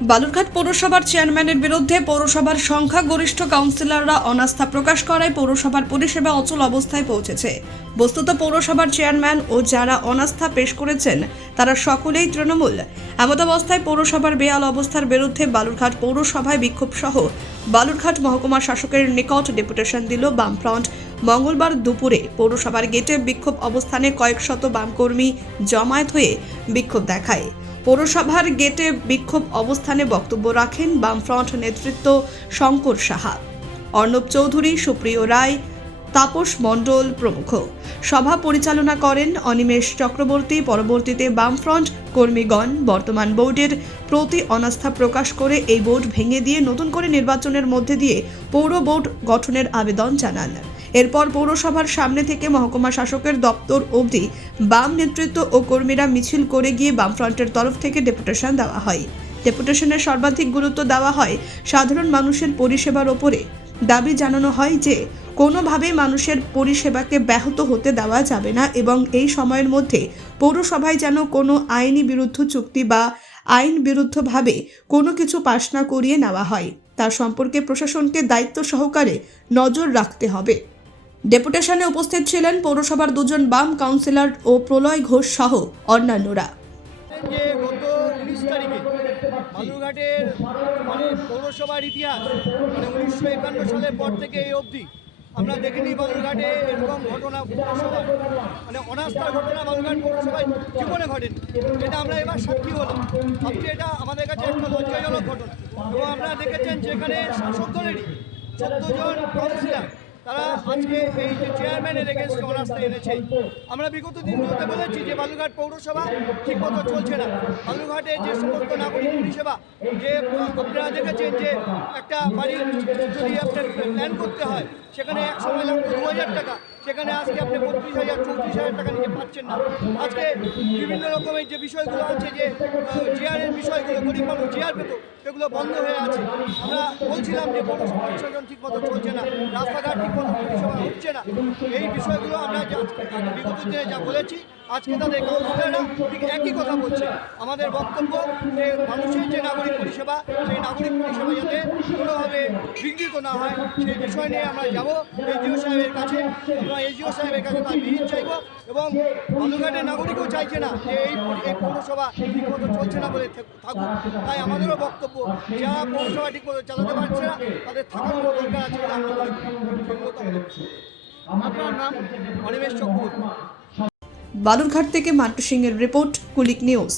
বালুরঘাট পৌরসভার চেয়ারম্যানের বিরুদ্ধে পৌরসভার সংখ্যাগরিষ্ঠ কাউন্সিলররা অনাস্থা প্রকাশ করায় পৌরসভার পরিষেবা অচল অবস্থায় পৌঁছেছে। বস্তুত পৌরসভার চেয়ারম্যান ও যারা অনাস্থা পেশ করেছেন, তারা সকলেই তৃণমূল। এমতাবস্থায় পৌরসভার বেয়াল অবস্থার বিরুদ্ধে বালুরঘাট পৌরসভায় বিক্ষোভ সহ বালুরঘাট মহকুমা শাসকের নিকট ডেপুটেশন দিল বামফ্রন্ট। মঙ্গলবার দুপুরে পৌরসভার গেটে বিক্ষোভ অবস্থানে কয়েক শত বামকর্মী জমায়েত হয়ে বিক্ষোভ দেখায়। পৌরসভার গেটে বিক্ষোভ অবস্থানে বক্তব্য রাখেন বামফ্রন্ট নেতৃত্ব শঙ্কর সাহা। অর্ণব চৌধুরী, সুপ্রিয় রায়, তাপস মণ্ডল প্রমুখ। সভা পরিচালনা করেন অনিমেষ চক্রবর্তী। পরবর্তীতে বামফ্রন্ট কর্মীগণ বর্তমান বোর্ডের প্রতি অনাস্থা প্রকাশ করে এই বোর্ড ভেঙে দিয়ে নতুন করে নির্বাচনের মধ্যে দিয়ে পৌর বোর্ড গঠনের আবেদন জানান। এরপর পৌরসভার সামনে থেকে মহকুমা শাসকের দপ্তর অবধি বাম নেতৃত্ব ও কর্মীরা মিছিল করে গিয়ে বামফ্রন্টের তরফ থেকে ডেপুটেশন দেওয়া হয়। ডেপুটেশনের সর্বাধিক গুরুত্ব দেওয়া হয় সাধারণ মানুষের পরিষেবার ওপরে। দাবি জানানো হয় যে, কোনোভাবেই মানুষের পরিষেবাকে ব্যাহত হতে দেওয়া যাবে না এবং এই সময়ের মধ্যে পৌরসভায় যেন কোনো আইনি বিরুদ্ধ চুক্তি বা আইন বিরুদ্ধভাবে কোনো কিছু পাশ না করিয়ে নেওয়া হয়। তার সম্পর্কে প্রশাসনকে দায়িত্ব সহকারে নজর রাখতে হবে। ডেপুটেশনে উপস্থিত ছিলেন পৌরসভার দুজন বাম কাউন্সিলর ও প্রলয় ঘোষ সহ অন্যান্যরা। যে তারিখে বালুরঘাটের মানে পৌরসভার ইতিহাস মানে উনিশশো একান্ন সালের পর থেকে এই অবধি আমরা দেখিনি বালুরঘাটে এরকম ঘটনা পৌরসভায়। মানে অনাস্থার ঘটনা বালুরঘাট পৌরসভায় জীবনে ঘটেনি। এটা আমরা এবার সাক্ষী হলাম। ভাবছি এটা আমাদের কাছে একটা লজ্জাজনক ঘটনা। এবং আপনারা দেখেছেন যেখানে শাসক দলেরই চোদ্দ জন কাউন্সিলর তারা আজকে এই যে চেয়ারম্যানের এগেনস্টে অনাস্থা এনেছে। আমরা বিগত দিন দিনগুলোতে বলেছি যে বালুরঘাট পৌরসভা ঠিকমতো চলছে না। বালুরঘাটে যে সমস্ত নাগরিক পরিষেবা, যে আপনারা দেখেছেন যে একটা বাড়ির যদি আপনার প্ল্যান করতে হয়, সেখানে এক সময় লাগতো দু হাজার টাকা, সেখানে আজকে আপনি বত্রিশ হাজার, চৌত্রিশ হাজার টাকা নিতে পারছেন না। আজকে বিভিন্ন রকমের যে বিষয়গুলো আছে যে চেয়ারের বিষয়গুলো, গরিব মানুষ চেয়ার পেত সেগুলো বন্ধ হয়ে আছে। আমরা বলছিলাম যে পৌরসভা প্রশাসন ঠিক মতো চলছে না, রাস্তাঘাট ঠিক মতো পরিষেবা হচ্ছে না। এই বিষয়গুলো আমরা বিগত দিনে যা বলেছি, আজকে তাদের কাউন্সিলাররা ঠিক একই কথা বলছে। আমাদের বক্তব্য যে মানুষের যে নাগরিক পরিষেবা, সেই নাগরিক পরিষেবা যাতে কোনোভাবে বিঘ্নিত না হয়, সেই বিষয় নিয়ে আমরা যাব। এসডিও সাহেবের কাছে, আমরা এসডিও সাহেবের কাছে তার বিহিত চাইব। এবং বালুঘাটের নাগরিকও চাইছে না যে এই এই পৌরসভা ঠিকমতো চলছে না বলে থাক- থাকুক। তাই আমাদেরও বক্তব্য, যা পৌরসভা ঠিকমতো চালাতে পারছে না, তাদের থাকার কোনো দরকার আছে আপনার নাম? অনিমেষ চক্রবর্তী। বালুরঘাট থেকে মান্টু সিংয়ের রিপোর্ট, কুলিক নিউজ।